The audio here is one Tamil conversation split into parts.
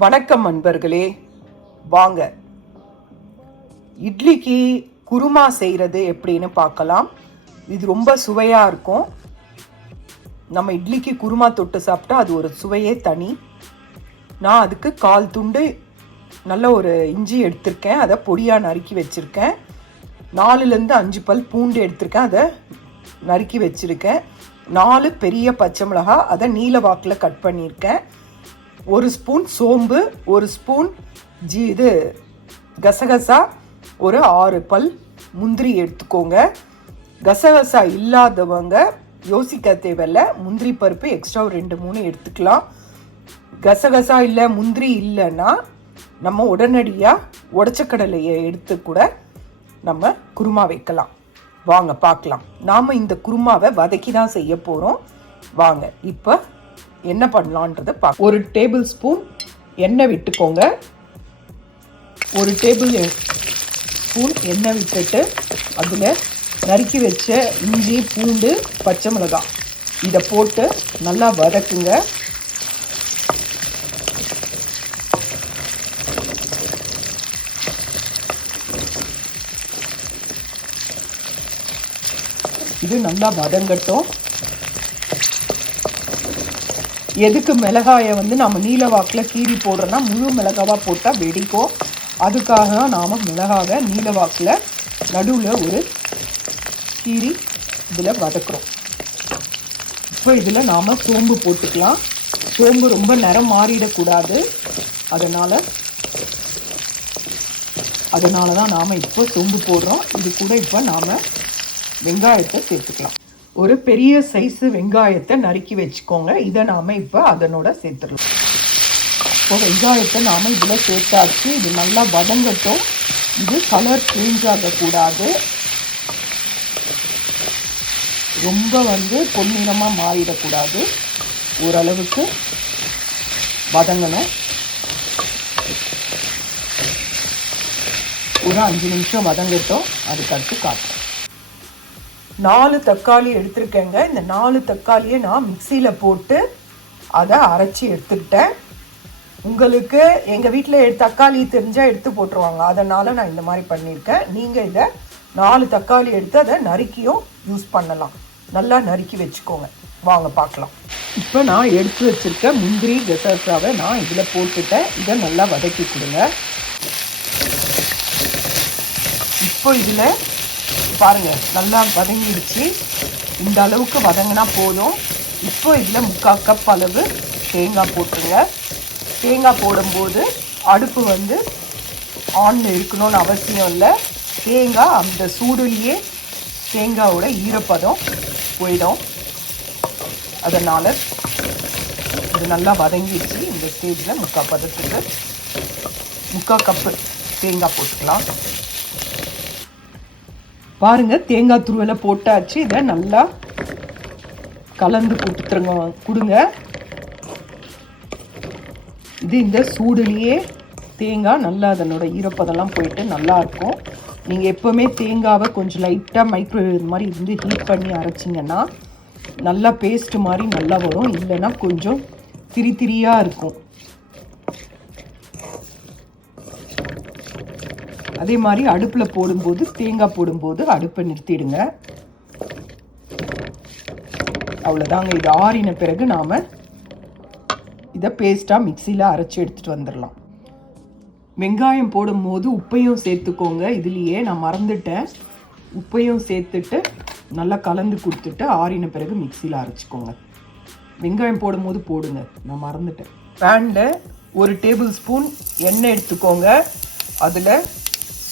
வணக்கம் நண்பர்களே, வாங்க இட்லிக்கு குருமா செய்கிறது எப்படின்னு பார்க்கலாம். இது ரொம்ப சுவையாக இருக்கும். நம்ம இட்லிக்கு குருமா தொட்டு சாப்பிட்டா அது ஒரு சுவையே தனி. நான் அதுக்கு 1/4 துண்டு நல்ல ஒரு இஞ்சி எடுத்திருக்கேன், அதை பொடியாக நறுக்கி வச்சுருக்கேன். 4லேருந்து 5 பல் பூண்டு எடுத்திருக்கேன், அதை நறுக்கி வச்சுருக்கேன். 4 பெரிய பச்சை மிளகாய், அதை நீல வாக்கில் கட் பண்ணியிருக்கேன். 1 ஸ்பூன் சோம்பு, 1 ஸ்பூன் கசகசா, ஒரு 6 பல் முந்திரி எடுத்துக்கோங்க. கசகசா இல்லாதவங்க யோசிக்க தேவையில்ல, முந்திரி பருப்பு எக்ஸ்ட்ரா 2-3 எடுத்துக்கலாம். கசகசா இல்லை, முந்திரி இல்லைன்னா நம்ம உடனடியாக உடச்சக்கடலையை எடுத்து கூட நம்ம குருமா வைக்கலாம். வாங்க பார்க்கலாம். நாம் இந்த குருமாவை வதக்கி தான் செய்ய போகிறோம். வாங்க இப்போ என்ன பண்ணலான்றதை பார்க்க. 1 டேபிள் ஸ்பூன் எண்ணெய் விட்டுக்கோங்க. 1 டேபிள் ஸ்பூன் எண்ணெய் விட்டுட்டு அதில் நறுக்கி வச்ச இஞ்சி, பூண்டு, பச்சை மிளகாய் இதை போட்டு நல்லா வதக்குங்க. இது நல்லா வதங்கட்டும். எதுக்கு மிளகாயை நம்ம நீல வாக்கில் கீறி போடுறோன்னா முழு மிளகாவாக போட்டால் வெடிக்கும். அதுக்காக தான் நாம் மிளகாவை நீல வாக்கில் நடுவில் ஒரு கீறி இதில் வதக்குறோம். இப்போ இதில் நாம் சோம்பு போட்டுக்கலாம். சோம்பு ரொம்ப நிறம் மாறிடக்கூடாது, அதனால் தான் நாம் இப்போ சோம்பு போடுறோம். இது கூட இப்போ நாம் வெங்காயத்தை சேர்த்துக்கலாம். ஒரு பெரிய சைஸு வெங்காயத்தை நறுக்கி வச்சுக்கோங்க. இதை நாம் இப்போ அதனோட சேர்த்துடலாம். இப்போ வெங்காயத்தை நாம் இதில் சேர்த்தாச்சு. இது நல்லா வதங்கட்டும். இது கலர் சேஞ்ச் ஆகக்கூடாது, ரொம்ப பொன்னிறமாக மாறிடக்கூடாது. ஓரளவுக்கு வதங்கணும். ஒரு 5 நிமிஷம் வதங்கட்டும். அதுக்கடுத்து காட்டுறேன். 4 தக்காளி எடுத்துருக்கேங்க. இந்த 4 தக்காளியை நான் மிக்சியில் போட்டு அதை அரைச்சி எடுத்துக்கிட்டேன். உங்களுக்கு எங்கள் வீட்டில் தக்காளி தெரிஞ்சால் எடுத்து போட்டுருவாங்க, அதனால் நான் இந்த மாதிரி பண்ணியிருக்கேன். நீங்கள் இதை 4 தக்காளி எடுத்து அதை நறுக்கியும் யூஸ் பண்ணலாம். நல்லா நறுக்கி வச்சுக்கோங்க. வாங்க பார்க்கலாம். இப்போ நான் எடுத்து வச்சுருக்க முந்திரி, கசகசாவை நான் இதில் போட்டுட்டேன். இதை நல்லா வதக்கி கொடுங்க. இப்போ இதில் பாருங்கள், நல்லா வதங்கிடுச்சு. இந்த அளவுக்கு வதங்கினா போதும். இப்போ இதில் 3/4 கப் அளவு தேங்காய் போட்டுருங்க. தேங்காய் போடும்போது அடுப்பு ஆனில் இருக்கணும்னு அவசியம் இல்லை. தேங்காய் அந்த சூடுலேயே தேங்காயோட ஈரப்பதம் போயிடும். அதனால் இது நல்லா வதங்கிடுச்சு. இந்த ஸ்டேஜில் 3/4 பதத்துக்கு 3/4 கப்பு தேங்காய் போட்டுக்கலாம். பாருங்கள், தேங்காய் துருவலை போட்டாச்சு. இதை நல்லா கலந்து கொடுங்க. இது இந்த சூடுலேயே தேங்காய் நல்லா அதனோட ஈரப்பதெல்லாம் போயிட்டு நல்லாயிருக்கும். நீங்கள் எப்போவுமே தேங்காவை கொஞ்சம் லைட்டாக மைக்ரோவேவ் மாதிரி ஹீட் பண்ணி அரைச்சிங்கன்னா நல்லா பேஸ்ட் மாதிரி நல்லா வரும். இல்லைன்னா கொஞ்சம் திரியாக இருக்கும். அதே மாதிரி அடுப்பில் போடும்போது, தேங்காய் போடும்போது அடுப்பை நிறுத்திடுங்க. அவ்வளோதாங்க. இது ஆறின பிறகு நாம் இதை பேஸ்ட்டாக மிக்சியில் அரைச்சி எடுத்துகிட்டு வந்துடலாம். வெங்காயம் போடும்போது உப்பையும் சேர்த்துக்கோங்க. இதுலேயே நான் மறந்துட்டேன். உப்பையும் சேர்த்துட்டு நல்லா கலந்து கொடுத்துட்டு ஆறின பிறகு மிக்சியில் அரைச்சிக்கோங்க. வெங்காயம் போடும்போது போடுங்க, நான் மறந்துட்டேன். பேனில் 1 டேபிள் ஸ்பூன் எண்ணெய் எடுத்துக்கோங்க. அதில்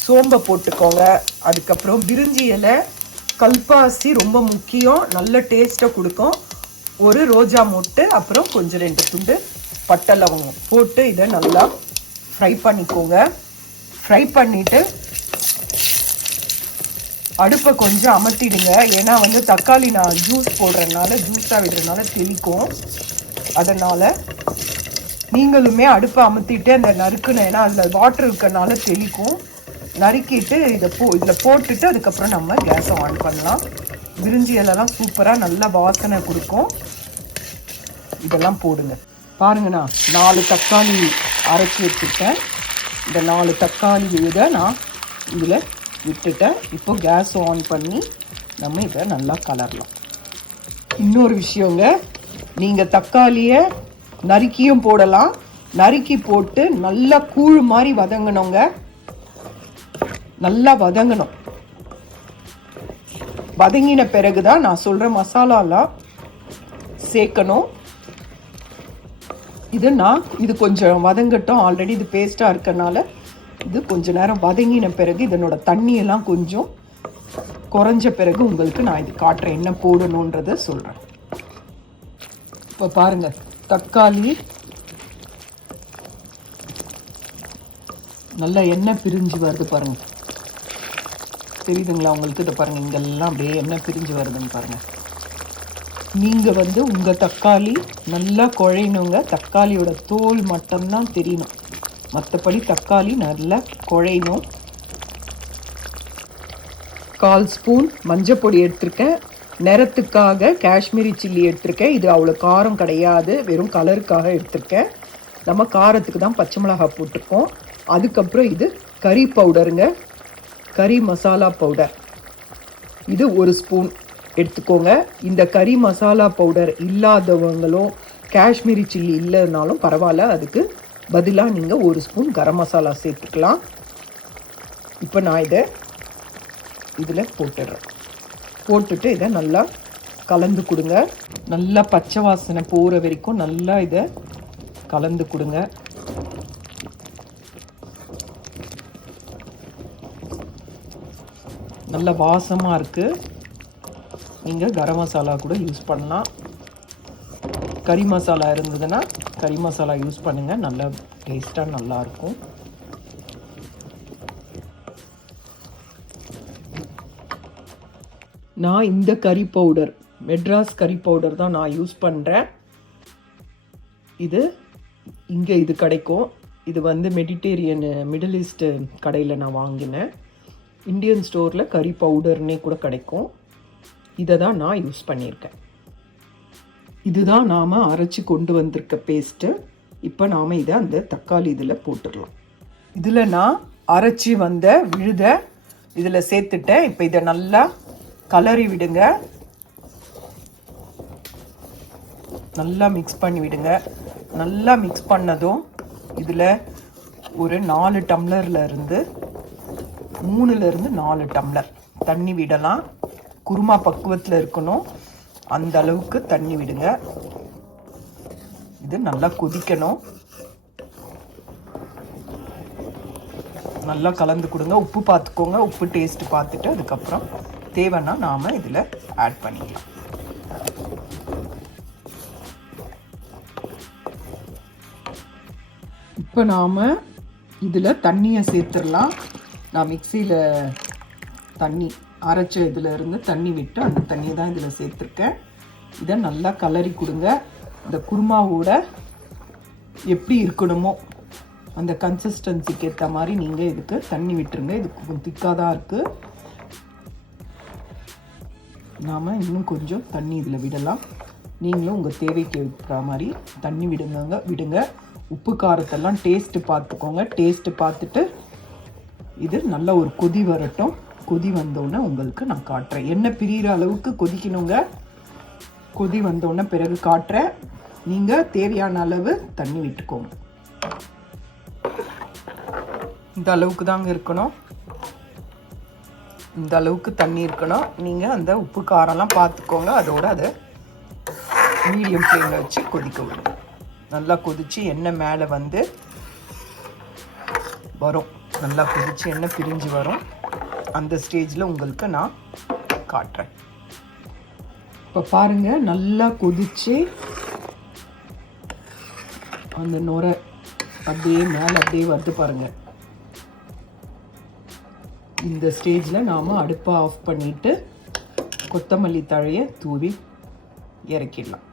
சோம்பை போட்டுக்கோங்க. அதுக்கப்புறம் பிரிஞ்சி இலை, கல்பாசி ரொம்ப முக்கியம், நல்ல டேஸ்ட்டை கொடுக்கும். 1 ரோஜா மொட்டு, அப்புறம் கொஞ்சம் 2 துண்டு பட்டை லவங்கம் போட்டு இதை நல்லா ஃப்ரை பண்ணிக்கோங்க. ஃப்ரை பண்ணிவிட்டு அடுப்பை கொஞ்சம் அமர்த்திடுங்க. ஏன்னா தக்காளி நான் ஜூஸ் போடுறதுனால, ஜூஸாக விடுறதுனால தெளிக்கும். அதனால் நீங்களுமே அடுப்பை அமர்த்திட்டு அந்த நறுக்குன்னு, ஏன்னா அதில் வாட்டர் இருக்கிறதுனால தெளிக்கும். நறுக்கிட்டு இதில் போட்டுட்டு அதுக்கப்புறம் நம்ம கேஸை ஆன் பண்ணலாம். பிரிஞ்சி இலைலாம் சூப்பராக நல்லா வாசனை கொடுக்கும். இதெல்லாம் போடுங்க. பாருங்கண்ணா, 4 தக்காளி அரைச்சி வச்சுட்டேன். இந்த 4 தக்காளி விழுதை நான் இதில் விட்டுட்டேன். இப்போ கேஸ் ஆன் பண்ணி நம்ம இதை நல்லா கலரலாம். இன்னொரு விஷயங்க, நீங்கள் தக்காளியை நறுக்கியும் போடலாம். நறுக்கி போட்டு நல்லா கூழ் மாதிரி வதங்கணுங்க. நல்லா வதங்கணும். வதங்கின பிறகு தான் நான் சொல்கிற மசாலாலாம் சேர்க்கணும். இது கொஞ்சம் வதங்கட்டும். ஆல்ரெடி இது பேஸ்ட்டாக இருக்கனால இது கொஞ்ச நேரம் வதங்கின பிறகு இதனோட தண்ணியெல்லாம் கொஞ்சம் குறைஞ்ச பிறகு உங்களுக்கு நான் இது காட்டுறேன், என்ன போடணுன்றதை சொல்கிறேன். இப்போ பாருங்கள், தக்காளி நல்லா எண்ணெய் பிரிஞ்சு வருது பாருங்கள். தெரியுதுங்களா உங்களுக்கு? இதை பாருங்கள், இங்கெல்லாம் அப்படியே எண்ணெய் பிரிஞ்சு வருதுன்னு பாருங்கள். நீங்கள் உங்கள் தக்காளி நல்லா குழையணுங்க. தக்காளியோட தோல் மட்டும்தான் தெரியணும், மற்றபடி தக்காளி நல்லா குழையணும். 1/4 ஸ்பூன் மஞ்சள் பொடி எடுத்திருக்கேன். நிறத்துக்காக காஷ்மீரி சில்லி எடுத்திருக்கேன். இது அவ்வளோ காரம் கிடையாது, வெறும் கலருக்காக எடுத்திருக்கேன். நம்ம காரத்துக்கு தான் பச்சை மிளகாய் போட்டிருக்கோம். அதுக்கப்புறம் இது கறி பவுடருங்க, கறி மசாலா பவுடர். இது 1 ஸ்பூன் எடுத்துக்கோங்க. இந்த கறி மசாலா பவுடர் இல்லாதவங்களும் காஷ்மீரி சில்லி இல்லைனாலும் பரவாயில்ல, அதுக்கு பதிலாக நீங்கள் 1 ஸ்பூன் கரம் மசாலா சேர்த்துக்கலாம். இப்போ நான் இதில் போட்டுடுறேன். போட்டுட்டு இதை நல்லா கலந்து கொடுங்க. நல்லா பச்சை வாசனை போகிற வரைக்கும் நல்லா இதை கலந்து கொடுங்க. நல்ல வாசமாக இருக்குது. நீங்கள் கரம் மசாலா கூட யூஸ் பண்ணலாம். கறி மசாலா இருந்ததுன்னா கறி மசாலா யூஸ் பண்ணுங்கள், நல்லா டேஸ்ட்டாக நல்லாயிருக்கும். நான் இந்த கறி பவுடர், மெட்ராஸ் கறி பவுடர் தான் நான் யூஸ் பண்ணுறேன். இது இங்கே இது கிடைக்கும். இது மெடிட்டேரியன் மிடில் ஈஸ்ட் கடையில் நான் வாங்கினேன். இந்தியன் ஸ்டோரில் கறி பவுடர்னே கூட கிடைக்கும். இதை தான் நான் யூஸ் பண்ணியிருக்கேன். இதுதான் நாம் அரைச்சி கொண்டு வந்திருக்க பேஸ்ட்டு. இப்போ நாம் இதை அந்த தக்காளி இதில் போட்டுடலாம். இதில் நான் அரைச்சி வந்த விழுதை இதில் சேர்த்துட்டேன். இப்போ இதை நல்லா கலரி விடுங்க. நல்லா மிக்ஸ் பண்ணி விடுங்க. நல்லா மிக்ஸ் பண்ணதும் இதில் ஒரு 4 டம்ளர்லேருந்து 4 டம்ளர் தண்ணி விடலாம். குருமா பக்குவத்தில் இருக்கணும், அந்த அளவுக்கு தண்ணி விடுங்க. இது நல்லா கொதிக்கணும். நல்லா கலந்து கொடுங்க. உப்பு பார்த்துக்கோங்க. உப்பு டேஸ்ட் பார்த்துட்டு அதுக்கப்புறம் தேவைன்னா நாம் இதில் ஆட் பண்ணிக்கலாம். இப்போ நாம் இதில் தண்ணியை சேர்த்துடலாம். நான் மிக்சியில் தண்ணி அரைச்ச இதில் தண்ணி விட்டு அந்த தண்ணியை தான் இதில் சேர்த்துருக்கேன். இதை நல்லா கலரி கொடுங்க. இந்த குருமாவோட எப்படி இருக்கணுமோ அந்த கன்சிஸ்டன்சிக்கு ஏற்ற மாதிரி நீங்கள் இதுக்கு தண்ணி விட்டுருங்க. இது கொஞ்சம் திக்காக தான் இருக்குது. நாம் இன்னும் கொஞ்சம் தண்ணி இதில் விடலாம். நீங்களும் உங்கள் தேவைக்கு ஏற்ற மாதிரி தண்ணி விடுங்க. உப்பு காரத்தெல்லாம் டேஸ்ட்டு பார்த்துக்கோங்க. டேஸ்ட்டு பார்த்துட்டு இது நல்ல ஒரு கொதி வரட்டும். கொதி வந்தோடனே உங்களுக்கு நான் காட்டுறேன். எண்ணெய் பிரிகிற அளவுக்கு கொதிக்கணுங்க. கொதி வந்தோடனே பிறகு காட்டுறேன். நீங்கள் தேவையான அளவு தண்ணி விட்டுக்கோங்க. இந்த அளவுக்கு தாங்க இருக்கணும். இந்த அளவுக்கு தண்ணி இருக்கணும். நீங்கள் அந்த உப்பு காரம்லாம் பார்த்துக்கோங்க. அதோடு அதை மீடியம் ஃப்ளேமில் வச்சு கொதிக்க விடுங்க. நல்லா கொதித்து எண்ணெய் மேலே வரும். நல்லா கொதித்து எண்ணெய் பிரிஞ்சு வரும். அந்த ஸ்டேஜில் உங்களுக்கு நான் காட்டுறேன். இப்போ பாருங்கள், நல்லா கொதித்து அந்த நுரை அப்படியே மேலே அப்படியே வருது பாருங்கள். இந்த ஸ்டேஜில் நாம் அடுப்பை ஆஃப் பண்ணிவிட்டு கொத்தமல்லி தழையை தூவி இறக்கிடலாம்.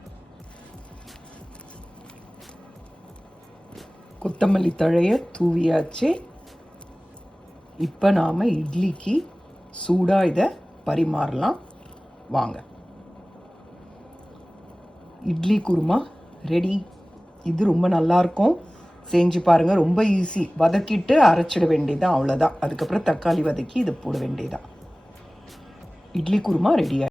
கொத்தமல்லி தழையை தூவியாச்சு. இப்போ நாம் இட்லிக்கு சூடாக இதை பரிமாறலாம். வாங்க. இட்லி குருமா ரெடி. இது ரொம்ப நல்லாயிருக்கும். செஞ்சு பாருங்கள், ரொம்ப ஈஸி. வதக்கிட்டு அரைச்சிட வேண்டியதான், அவ்வளோதான். அதுக்கப்புறம் தக்காளி வதக்கி இதை போட வேண்டியதான். இட்லி குருமா ரெடி.